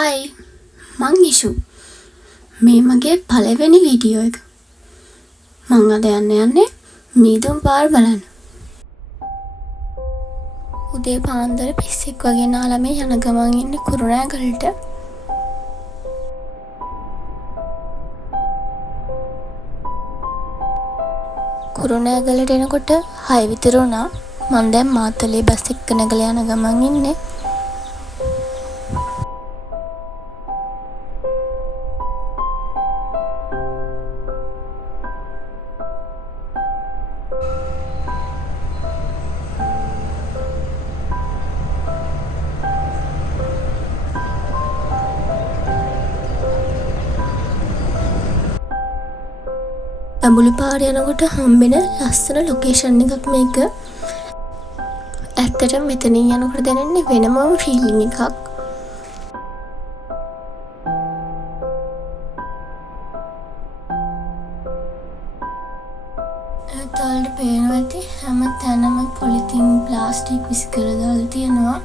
හයි මං ඉෂු මේ මගේ පළවෙනි වීඩියෝ එක මං අද යන්නේ මීදුම් පාර බලන්න උදේ පාන්දර පිස්සෙක් වගේ නාලා මේ යන ගමන් ඉන්නේ කුරුණෑගලට කුරුණෑගලට එනකොට 6 විතර වුණා මං දැන් මාතලේ බස් එක නැගලා යන ගමන් ඉන්නේ ඇඹුලි පාර යනකොට හම්බෙන ලස්සන ලොකේෂන් එකක් මේක. ඇත්තටම මෙතනින් යනකොට දැනෙන්නේ වෙනම ෆීලිං එකක්. ඒතල්ට පේනවා ඇති හැම තැනම පොලිතින් ප්ලාස්ටික් විසි කරලා දාලා තියෙනවා.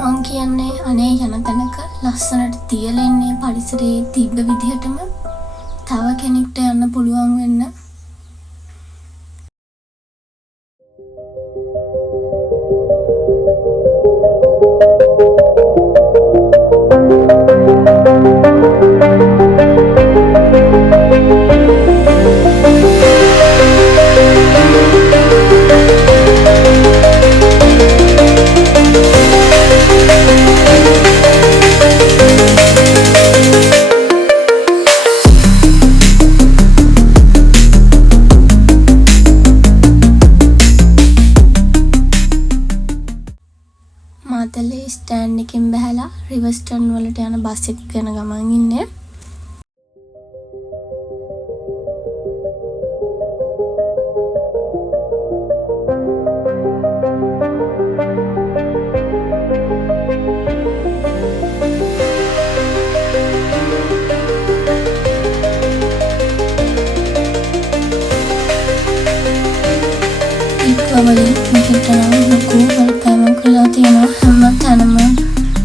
මං කියන්නේ අනේ යන තැනක ලස්සනට තියලා ඉන්නේ පරිසරයේ තිබ්බ විදිහටම තව කෙනෙක්ට යන්න පුළුවන් වෙන්න. මාතලේ ස්ටෑන්ඩ් එකෙන් බැහැලා රිවර්ස්ටර්න් වලට යන බස් එකක යන ගමන් ඉන්නේ. ඉක්වවලින් මෙහෙට නම් ලොකු බලපෑමක් වෙලා තියෙනවා. හැම තැනම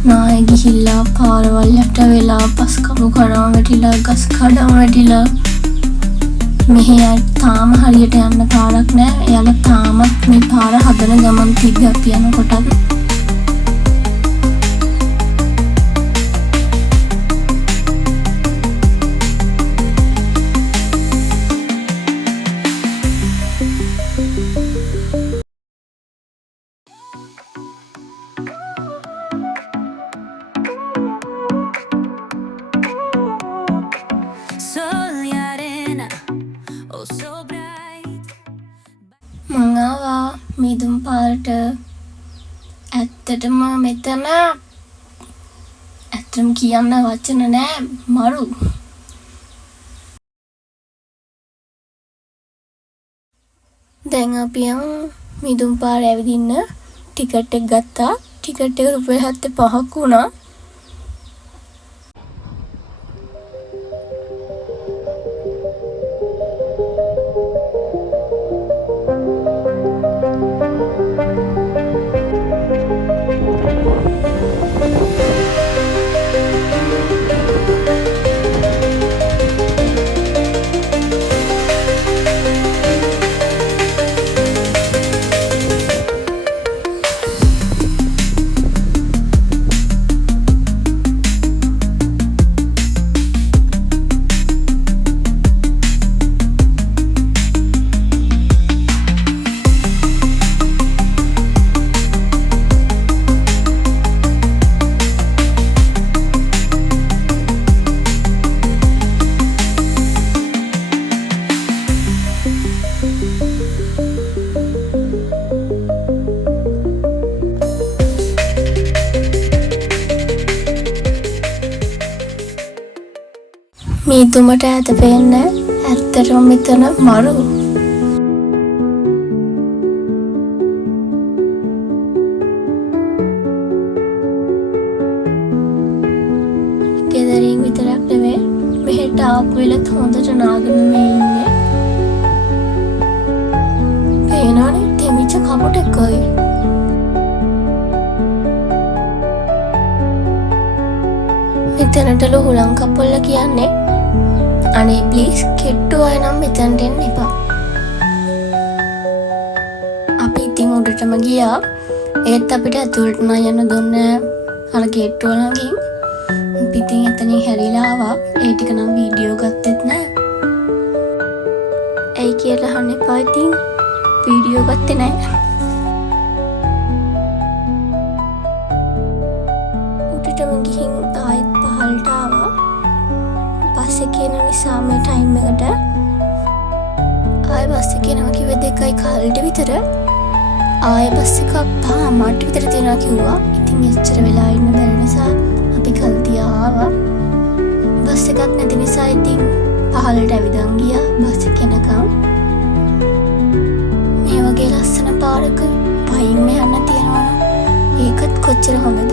නාය ගිහිල්ලා පාරවල් යට වෙලා බස් කපු කඩාම වැටිලා ගස් කඩාම වැටිලා මෙහෙ තාම හරියට යන්න පාරක් නෑ. එයාලා තාමත් මේ පාර හදන ගමන් තිබ්බේ අපි යනකොටත්. මං ආවා මීදුම් පාරට. ඇත්තටම මෙතන ඇත්තටම කියන්න වචන නෑ මරු. දැන් අපි මීදුම් පාර ඇවිදින්න ටිකට් එක ගත්තා. ටිකට් එක රුපියල් 75ක් වුණා. මීදුමට ඈත පේන්නේ ඇත්තටම මෙතන මරු. ගෙදරින් විතරක් නෙවෙයි මෙහෙට ආපු වෙලත් හොඳට නාගෙන මේ ඉන්නේ. පේනවනේ තෙමිච්ච කපුටෙක් වගේ. මෙතනට ලොහුලං කපොල්ල කියන්නේ. අනේ ප්ලීස් කෙට්ටු අය නම් මෙතනට එන්න එපා. අපි ඉතින් උඩටම ගියා. ඒත් අපිට ඇතුළට නම් යන්න දුන්නේ අර ගේට්ටුව ළඟින්. අපි ඉතින් එතනින් හැරිලා ආවා. ඒ ටික නම් වීඩියෝ ගත්තෙත් නෑ. ඇයි කියලා අහන්න එපා ඉතින්. වීඩියෝ ගත්තේ නෑ. උඩටම ගිහින් ආයෙත් පහළට ආවා. බස් එකේ යන නිසා මේ ටයිම් එකට ආයෙ බස් එකේ යනවා කිව්වේ 2:15ට විතර. ආයෙ බස් එකක් 5:00ට විතර තියෙනවා කිව්වා. ඉතින් එච්චර වෙලා ඉන්න බැරි නිසා අපි කල්තියා ආවා. බස් එකක් නැති නිසා ඉතින් පහළට ඇවිදන් ගියා බස් එක එනකම්. මේ වගේ ලස්සන පාරක පයින් යන්න තියනවා ඒකත් කොච්චර හොඳද.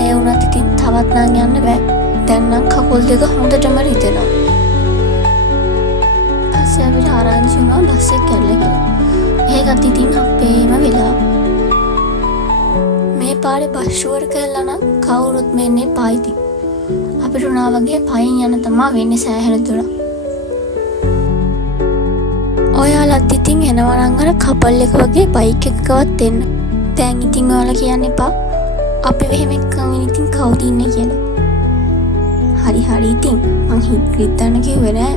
ඒ වුණත් ඉතින් තවත් නම් යන්න බෑ. දැන් නම් කකුල් දෙක හොඳටම රිදෙනවා. පස්සේ අපිට ආරංචි වුණා බස් එක කැඩලා කියලා. ඒකත් ඉතින් අපේම වෙලා. මේ පාරේ බස් ෂුවර් කරලා නම් කවුරුත් මෙන්නේ පායිති. අපිට උනා වගේ පයින් යන තමා වෙන්නේ සෑහෙන දුර. ඔයාලත් ඉතින් එනවා නම් අර කපල් එක වගේ බයික් එකකවත් එන්න. දැන් ඉතින් ඔයාලා කියන්න එපා. අපි වෙහෙම එක්කන් ඉතින් කවුද ඉන්නේ කියලා. හරි ඉතින් මං හිතන්න කිව්වේ නෑ.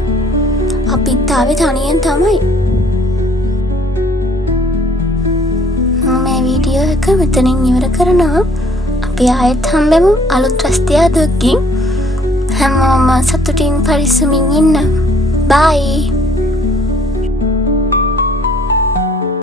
අපිත් ආවේ තනියෙන් තමයි. මේ වීඩියෝ එක මෙතනින් ඉවර කරනවා. අපි ආයෙත් හම්බෙමු අලුත් රස්තියාදුවකින්. හැමෝම සතුටින් පරිස්සමින් ඉන්න. බයි.